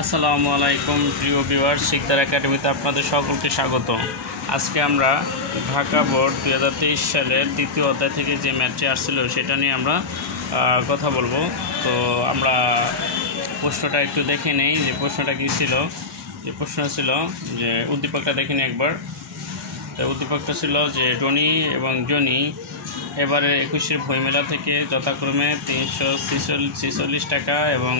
আসসালামু আলাইকুম প্রিয় ভিউয়ার্স, শিকদার একাডেমিতে আপনাদের সকলকে স্বাগত। আজকে আমরা ঢাকা বোর্ড 2023 সালের দ্বিতীয় অধ্যায় থেকে যে ম্যাথটি আসছিল সেটা নিয়ে আমরা কথা বলবো। তো আমরা প্রশ্নটা একটু দেখে নেই যে প্রশ্নটা কী ছিল। যে প্রশ্ন ছিল যে উদ্দীপকটা দেখে নিই একবার। তো উদ্দীপকটা ছিল যে টনি এবং জনি এবারে 21 বইমেলা থেকে যথাক্রমে 346 টাকা এবং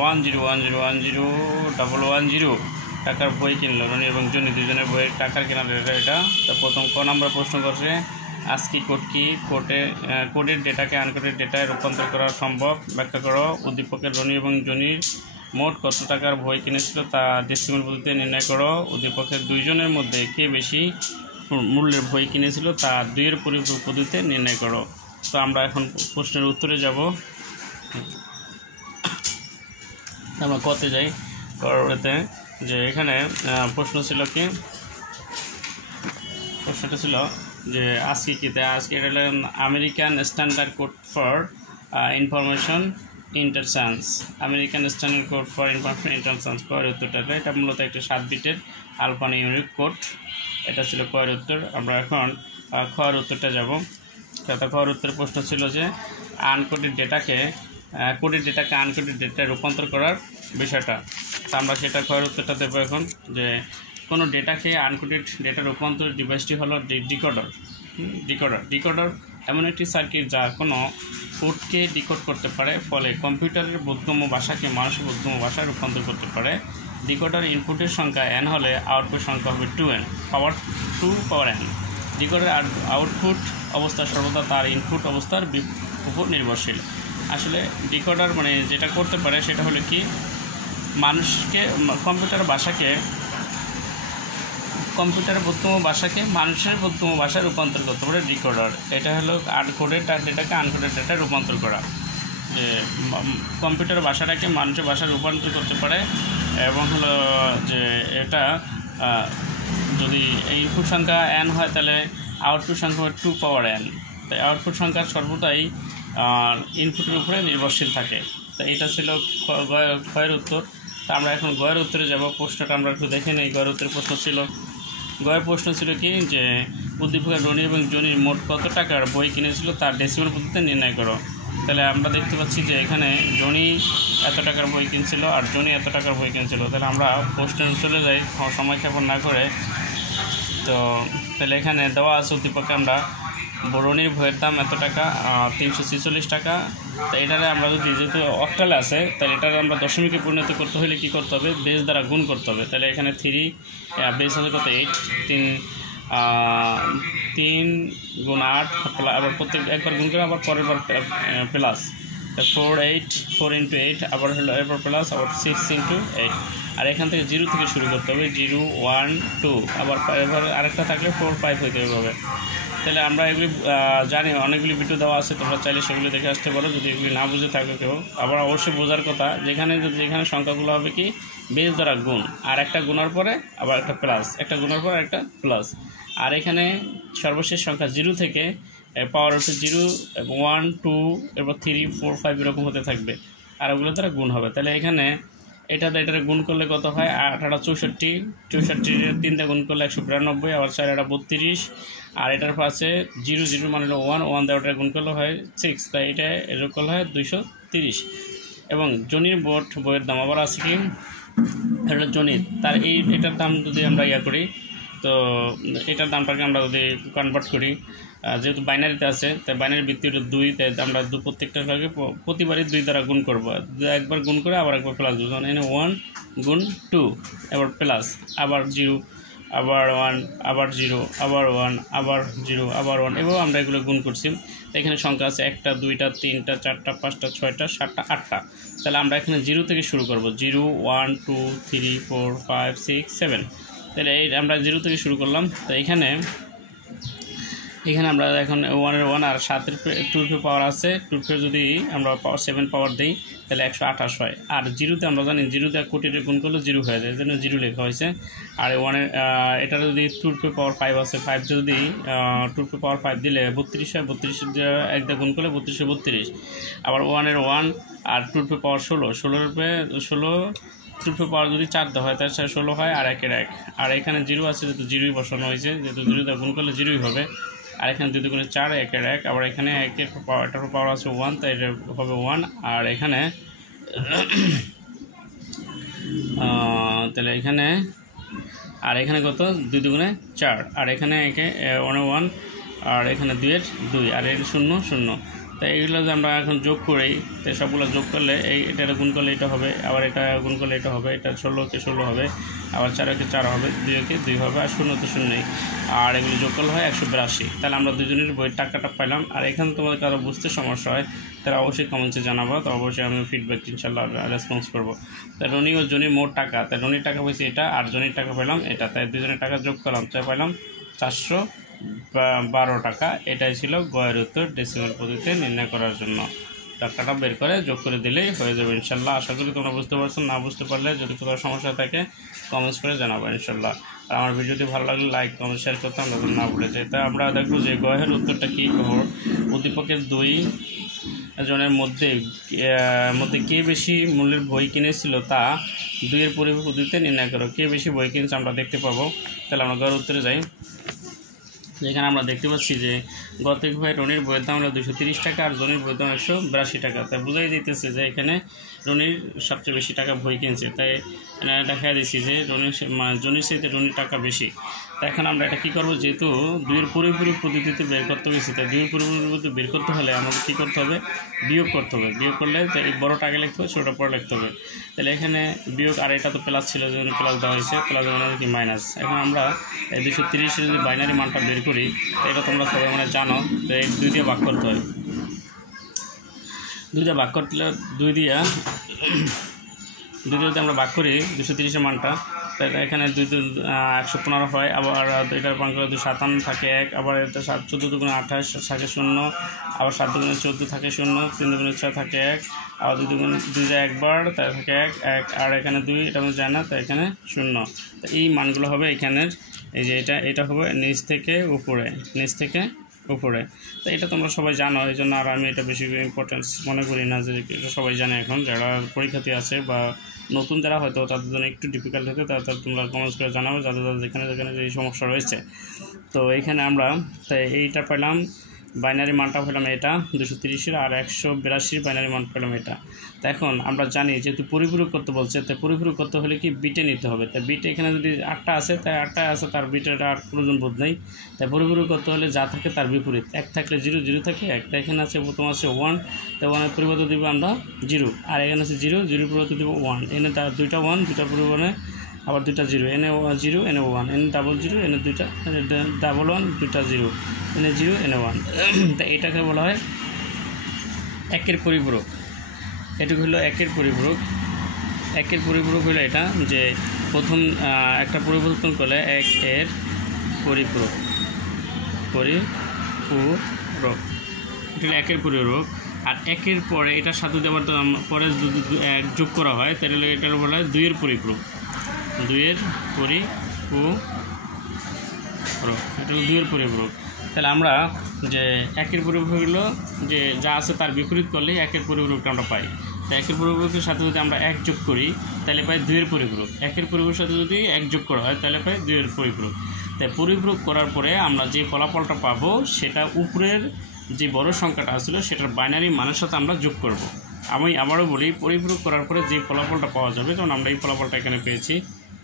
1010101110 টাকার বই কিনলো। রনি এবং জনি দুজনের বইয়ের টাকার কেনা এটা। তো প্রথম ক নম্বর প্রশ্ন করছে, আজকি কোড কি, কোডের ডেটাকে আনকোডের ডেটায় রূপান্তর করা সম্ভব, ব্যাখ্যা করো। উদ্দীপকের রনি এবং জনির মোট কত টাকার বই কিনেছিল তা ডেসিমাল পদ্ধতিতে নির্ণয় করো। উদ্দীপকের দুইজনের মধ্যে কে বেশি মূল্যের বই কিনেছিল তা 2-এর পরিপূরক পদ্ধতিতে নির্ণয় করো। তো আমরা এখন প্রশ্নের উত্তরে যাব। আমরা কতে যাই করতে যে এখানে প্রশ্ন ছিল কি, প্রশ্নটা ছিল যে আজকে কীতে, আজকে এটা হলো American standard code for information interchange. American standard code for information interchange কয়ের উত্তরটা এটা মূলত একটা 7 বিটের আলফানিউমেরিক কোড। এটা ছিল কয়ের উত্তর। আমরা এখন খয়ের উত্তরটা যাব। খয়ের উত্তরের প্রশ্ন ছিল যে আনকোডেড ডেটাকে কোডের ডেটাকে আনকোডেড ডেটায় রূপান্তর করার বিষয়টা। তো আমরা সেটা খয়ের উত্তরটা দেবো এখন। যে কোনো ডেটাকে আনকোডেড ডেটা রূপান্তর ডিভাইসটি হলো ডিকোডার এমন একটি সার্কিট যা কোনো কোডকে ডিকোড করতে পারে, ফলে কম্পিউটারের বোধগম্য ভাষাকে মানুষের বোধগম্য ভাষায় রূপান্তর করতে পারে। ডিকোডার ইনপুটের সংখ্যা n হলে আউটপুট সংখ্যা হবে 2n পাওয়ার n। ডিকোডার আউটপুট অবস্থা সর্বদা তার ইনপুট অবস্থার উপর নির্ভরশীল। আসলে ডিকোডার মানে যেটা করতে পারে সেটা হলো কি, মানুষকে কম্পিউটারের বোধগম্য ভাষাকে মানুষের বোধগম্য ভাষায় রূপান্তর করতে পারে ডিকোডার। এটা হলো কোডের ডেটাকে আনকোডেড ডেটায় রূপান্তর করা। যে কম্পিউটার ভাষাটাকে মানুষের ভাষায় রূপান্তর করতে পারে এবং হলো যে এটা যদি ইনপুট সংখ্যা n হয় তাহলে আউটপুট সংখ্যা হবে 2 পাওয়ার n। তাই আউটপুট সংখ্যা সর্বদাই ইনপুটের উপরে নির্ভরশীল থাকে। তো এটা ছিল গয়ের উত্তর। তা আমরা এখন গয়ের উত্তরে যাব। প্রশ্নটা আমরা একটু দেখে নিই। গয়ের উত্তরের প্রশ্ন ছিল কি, যে উদ্দীপকের রনি এবং জনির মোট কত টাকার বই কিনেছিল তার ডেসিমাল পদ্ধতিতে নির্ণয় করো। তাহলে আমরা দেখতে পাচ্ছি যে এখানে জনি এত টাকার বই কিনছিল আর জনি এত টাকার বই কিনছিল। তাহলে আমরা প্রশ্নের চলে যাই সময় ক্ষেপণ না করে। তো তাহলে এখানে দেওয়া আছে উদ্দীপকে আমরা রনির বইয়ের দাম এত টাকা, 346 টাকা। তো এটারে আমরা যদি যেহেতু অক্টালে আছে তাহলে এটারে আমরা দশমিকে পরিণত করতে হলে কী করতে হবে, বেস দ্বারা গুণ করতে হবে। তাহলে এখানে 3 বেস আছে কত 8, 3 গুণ 8 আবার প্রত্যেক একবার গুণ করে আবার পরের বার প্লাস 4 into 8 আবার হলো এরপর প্লাস আবার 6 into 8। আর এখান থেকে 0 থেকে শুরু করতে হবে, 0 1 2 আবার এবার আরেকটা থাকলে 4 5 হইতে হবে। তাহলে আমরা এগুলি জানি, অনেকগুলি ভিডিও দেওয়া আছে, তোমরা চাইলে সেগুলি দেখে আসতে পারো যদি এগুলি না বুঝে থাকো কেউ। আবার অবশ্যই বোঝার কথা যেখানে সংখ্যাগুলো হবে কি বেস দ্বারা গুণ, আর একটা গুণার পরে আবার একটা প্লাস, একটা গুণার পরে একটা প্লাস। আর এখানে সর্বশেষ সংখ্যা 0 থেকে পাওয়ার হচ্ছে 0 1 2 এরপর 3 4 5 এরকম হতে থাকবে, আর ওগুলো দ্বারা গুণ হবে। তাহলে এখানে এটাতে গুণ করলে কত হয়, 8 64 3 গুণ করলে 192, আবার 4 32, আর এটার পাশে 0 0 মানে হলো 1 দেওয়াটা গুণ করলে হয় 6। তাই এটা যোগ করলে হয় 230। এবং জনির বইয়ের দাম আবার আছে কি, এটা জনির তার এটার দাম যদি আমরা করি, তো এটার দামটাকে আমরা যদি কনভার্ট করি, যেহেতু বাইনারিতে আছে তাই বাইনারি ভিত্তি হলো 2, তাই আমরা প্রত্যেকটাকে প্রতিবারই 2 দ্বারা গুণ করবো। একবার গুণ করে আবার একবার প্লাস দেবো। যেমন এখানে 1 গুণ 2 এবার প্লাস আবার 0 আবার 1 আবার 0 আবার 1 আবার 0 আবার 1, এভাবে আমরা এগুলো গুণ করছি। তো এখানে সংখ্যা আছে 1টা 2টা 3টা 4টা 5টা 6টা 7টা 8টা। তাহলে আমরা এখানে 0 থেকে শুরু করব, 0 1 2 3 4 5 6 7। তাহলে আমরা 0 থেকে শুরু করলাম। তো এখানে এখানে আমরা এখন 1-এর 1 আর 7-এর 2 পাওয়ার আছে, 2 যদি আমরা 7 পাওয়ার দিই তাহলে 128 হয়। আর জিরোতে আমরা জানি জিরোতে কোটিতে গুণ করলে 0 হয়ে যায়, এই জন্য 0 লেখা হয়েছে। আর 1-এর এটা যদি 2 পাওয়ার 5 আছে, 5 যদি 2 পাওয়ার 5 দিলে 32 হয়, 32 দিয়ে 1 দিয়ে গুণ করলে 32। আবার 1-এর 1 আর 2 পাওয়ার 16 2 পাওয়ার যদি 4 দেওয়া হয় তাহলে 16 হয়, আর 1-এর 1। আর এখানে 0 আছে যেহেতু 0ই বসানো হয়েছে, যেহেতু 0 দিয়ে গুণ করলে 0ই হবে। আর এখানে 2 দুগুণে 4, 1-এর 1। আবার এখানে 1-এর পাওয়ার আছে 1, তাই এটা হবে 1। আর এখানে তাহলে এখানে কত 2 দুগুণে 4, আর এখানে 1-এর 1, আর এখানে 2-এর 2, আর এর 0 0। তাই এইগুলো যে আমরা এখন যোগ করি, তো সবগুলো যোগ করলে এটা গুণ করলে এটা হবে, আবার এটা গুণ করলে এটা হবে, এটা 16-কে 16 হবে, আবার 4-কে 4 হবে, 2-কে 2 হবে, আর 0 তো 0, আর এগুলো যোগ করলে হয় 182। তাহলে আমরা দুজনের বইয়ের টাকাটা পাইলাম। আর এখানে তোমাদের কারো বুঝতে সমস্যা হয় তারা অবশ্যই কমেন্টসে জানাবো, তো অবশ্যই আমি ফিডব্যাক ইনশাল্লাহ রেসপন্স করবো। তাই রনি ও জনির মোট টাকা, তাই রনির টাকা পেয়েছি এটা, আর জনির টাকা পেলাম এটা, তাই দুজনের টাকা যোগ করলাম, তাই পাইলাম 412 টাকা। এটাই ছিল গয়ের উত্তর ডেসিমাল পদ্ধতিতে নির্ণয় করার জন্য। টাকাটা বের করে যোগ করে দিলেই হয়ে যাবে ইনশাল্লাহ। আশা করি তোমরা বুঝতে পারছো, না বুঝতে পারলে যদি কোথাও সমস্যা থাকে কমেন্টস করে জানাবো ইনশাল্লাহ। আর আমার ভিডিওটি ভালো লাগলে লাইক কমেন্ট শেয়ার করতে আমরা না ভুলে যাই। তাই আমরা দেখবো যে গয়ের উত্তরটা কী খবর। উদ্দীপকের 2 জনের মধ্যে কে বেশি মূল্যের বই কিনেছিল তা 2-এর পরিবর্তে পদ্ধতিতে নির্ণয় করো। কে বেশি বই কিনছে আমরা দেখতে পাবো। তাহলে আমরা গয়ের উত্তরে যাই। যেখানে আমরা দেখতে পাচ্ছি যে গতিক ভাই রনির বইয়ের দাম হলো 230 টাকা, আর জনির বইয়ের দাম 182 টাকা। তাই বোঝাই দিতেছে যে এখানে রনির সবচেয়ে বেশি টাকা বই কিনছে। তাই দেখা দিচ্ছি যে জনির সাথে রনির টাকা বেশি। তাই এখন আমরা এটা কী করবো, যেহেতু 2-এর পরিপূরক পদ্ধতিতে বের করতে গেছি, তাই 2-এর পরিপূরক পদ্ধতি বের করতে হলে আমাদের কী করতে হবে, বিয়োগ করতে হবে। বিয়োগ করলে তাই এই বড়টা আগে লিখতে হবে, ছোটোটা পরে লিখতে হবে। তাহলে এখানে বিয়োগ, আর এটা তো প্লাস ছিল, যেন প্লাস দেওয়া হয়েছে, প্লাস মানে কি মাইনাস। এখন আমরা এই 230-এর যদি বাইনারি মানটা বের করি, এটা তোমরা সবাই মানে জানো, তো এই 2 দিয়ে ভাগ করতে হয়। 2 দিয়ে ভাগ করলে 2 দিয়ে যদি আমরা ভাগ করি 230-এর মানটা, তাই এখানে 2 115 হয়। আবার এটার মান করে 257 থাকে 1, আবার এটা 14 দুগুণে 28 থাকে 0, আবার 7 দুগুণে 14 থাকে 0, 3 দুগুণে 6 থাকে 1, আবার 2 দুগুণে 2 যায় একবার, তাই থাকে 1, আর এখানে 2 এটা আমরা যায় না, তাই এখানে 0। তো এই মানগুলো হবে এখানের, এই যে এটা হবে নিচ থেকে উপরে। তো এটা তোমরা সবাই জানো, এই জন্য আর আমি এটা বেশি ইম্পর্টেন্স মনে করি না, যে এটা সবাই জানে। এখন যারা পরীক্ষাতে আছে বা নতুন যারা হয়তো তাদের জন্য একটু ডিফিকাল্ট হতে, তারা তোমরা কমেন্টস করে জানাবে যাদের যেখানে যে সমস্যা রয়েছে। তো এইখানে আমরা তাই এইটা পেলাম, বাইনারি মানটা পেলাম এটা 230-এর, আর 182-র বাইনারি মান পেলাম এটা। তো এখন আমরা জানি যেহেতু পরিপূরক করতে বলছে, তাই পরিপূরক করতে হলে কি বিটে নিতে হবে। তাই বিটে এখানে যদি 8টা আছে, তাই 8টায় আছে, তার বিটেটা আর প্রয়োজন বোধ নেই। তাই পরিপূরক করতে হলে যা থাকে তার বিপরীত, 1 থাকলে 0, 0 থাকে 1। তাই এখানে আছে প্রথম আছে 1, তাই 1-এর পরিবর্তে দিব আমরা 0, আর এখানে আছে 0, 0-এর পরিবর্তে দিব 1। এনে তার 2টা 1, 2টার পরিবর্তে আবার 2টা 0, এনে 0, এনে 1, এনে ডাবল 0, এনে 2টা ডাবল 1, 2টা 0, এনে 0, এনে 1। তাই এটাকে বলা হয় 1-এর পরিপূরক। এটুকু হলো 1-এর পরিপূরক। 1-এর পরিপূরক হলো এটা, যে প্রথম একটা পরিবর্তন করলে 1-এর পরিপূরক এটা 1-এর পরিপূরক। আর 1-এর পরে এটার সাথে যদি আবার পরে যদি যোগ করা হয়, তাহলে এটার বলা হয় 2-এর পরিপূরক। 2-এর পরিপূরক, এটা হলো 2-এর পরিপূরক। তাহলে আমরা যে 1-এর পরিপূরক হলো যে যা আছে তার বিপরীত করলে 1-এর পরিপূরকটা আমরা পাই। তাই 1-এর পরিপূরকের সাথে যদি আমরা 1 যোগ করি তাহলে পাই 2-এর পরিপূরক। 1-এর পরিপূরকের সাথে যদি 1 যোগ করা হয় তাহলে পাই 2-এর পরিপূরক। তাই পরিপূরক করার পরে আমরা যে ফলাফলটা পাবো সেটা উপরের যে বড় সংখ্যাটা আসলে সেটার বাইনারি মানের সাথে আমরা যোগ করব। আমি আবারও বলি, পরিপূরক করার পরে যে ফলাফলটা পাওয়া যাবে, যেমন আমরা এই ফলাফলটা এখানে পেয়েছি,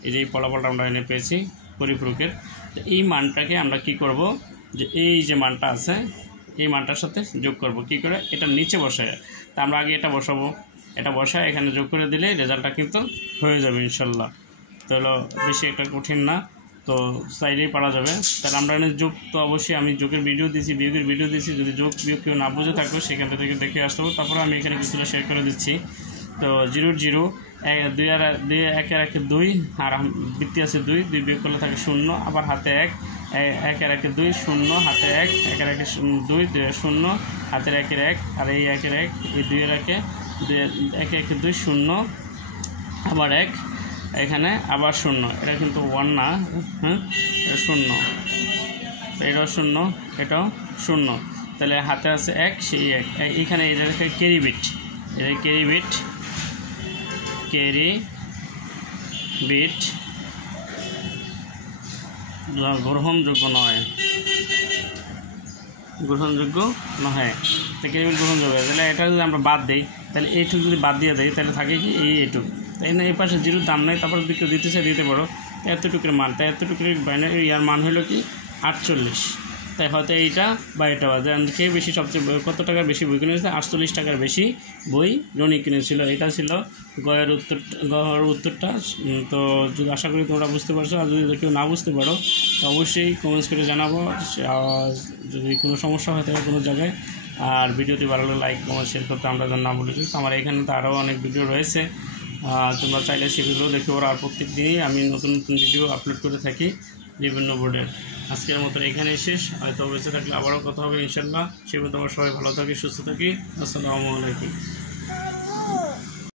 এই যে এই ফলাফলটা আমরা এখানে পেয়েছি পরিপূরকের, তো এই মানটাকে আমরা কি করব, যে এই যে মানটা আছে এই মানটার সাথে যোগ করব। কি করে, এটা নিচে বসায়। তা আমরা আগে এটা বসাবো, এটা বসায় এখানে যোগ করে দিলে রেজাল্টটা কিন্তু হয়ে যাবে ইনশাল্লাহ। তো হলো বেশি একটা কঠিন না, তো চাইলেই পারা যাবে। তাহলে আমরা এখানে যোগ তো অবশ্যই আমি যোগের ভিডিও দিয়েছি, বিয়োগের ভিডিও দিয়েছি, যদি যোগ বিয়োগ কেউ না বুঝে থাকবে সেখান থেকে দেখে আসতে হবে। তারপরে আমি এখানে কিছুটা শেয়ার করে দিচ্ছি। তো 0 0 2 আর 2 1 2, আর বৃত্তি আছে 2 বিয়োগ করলে থাকে 0, আবার হাতে 1, একের একে 2 0 হাতের 1 একের একে 2 2 0 হাতের একের 1 আর এই একের 1 এই 2 এর একে একে একে 2 0 আবার 1 এখানে আবার 0 এটা কিন্তু 1 না, হ্যাঁ এটা 0, এটাও 0 এটাও 0, তাহলে হাতে আছে 1 সেই 1 এখানে এটাকে ক্যারি বিট, এটা ক্যারি বিট গ্রহণযোগ্য নয়, তো ক্যারি বিট গ্রহণযোগ্য, তাহলে এটা যদি আমরা বাদ দিই তাহলে এইটুকু যদি বাদ দিয়ে দিই তাহলে থাকে কি এইটুকু, তাই না? এই পাশে জিরোর দাম নেই, তারপর কেউ দিতে চাই দিতে পারো এতটুকুর মান, তাই এতটুকুর বাইনারি ইয়ার মান হলো কি 48, তাই হয়তো এইটা বা এটা কে বেশি সবচেয়ে কত টাকার বেশি বই কিনেছে? 48 টাকার বেশি বই রনি কিনেছিল। এটা ছিল গয়ের উত্তরটা। তো যদি আশা করি তোমরা বুঝতে পারছো, আর যদি কেউ না বুঝতে পারো তো অবশ্যই কমেন্টস করে জানাবো, যদি কোনো সমস্যা হয় থাকে কোনো জায়গায়। আর ভিডিওটি ভালো লাগলে লাইক কমেন্ট শেয়ার করতে আমরা যেন না বলেছি। তো আমার এখানে তো আরও অনেক ভিডিও রয়েছে, তোমরা চাইলে সেগুলো দেখতে পারো। আর প্রত্যেক দিনই আমি নতুন নতুন ভিডিও আপলোড করে থাকি বিভিন্ন বোর্ডের। আজকের মতো এখানেই শেষ, হয়তো বেঁচে থাকলে আবারও কথা হবে ইনশাল্লাহ। সে পর্যন্ত আমরা সবাই ভালো থাকি, সুস্থ থাকি। আসসালামু আলাইকুম।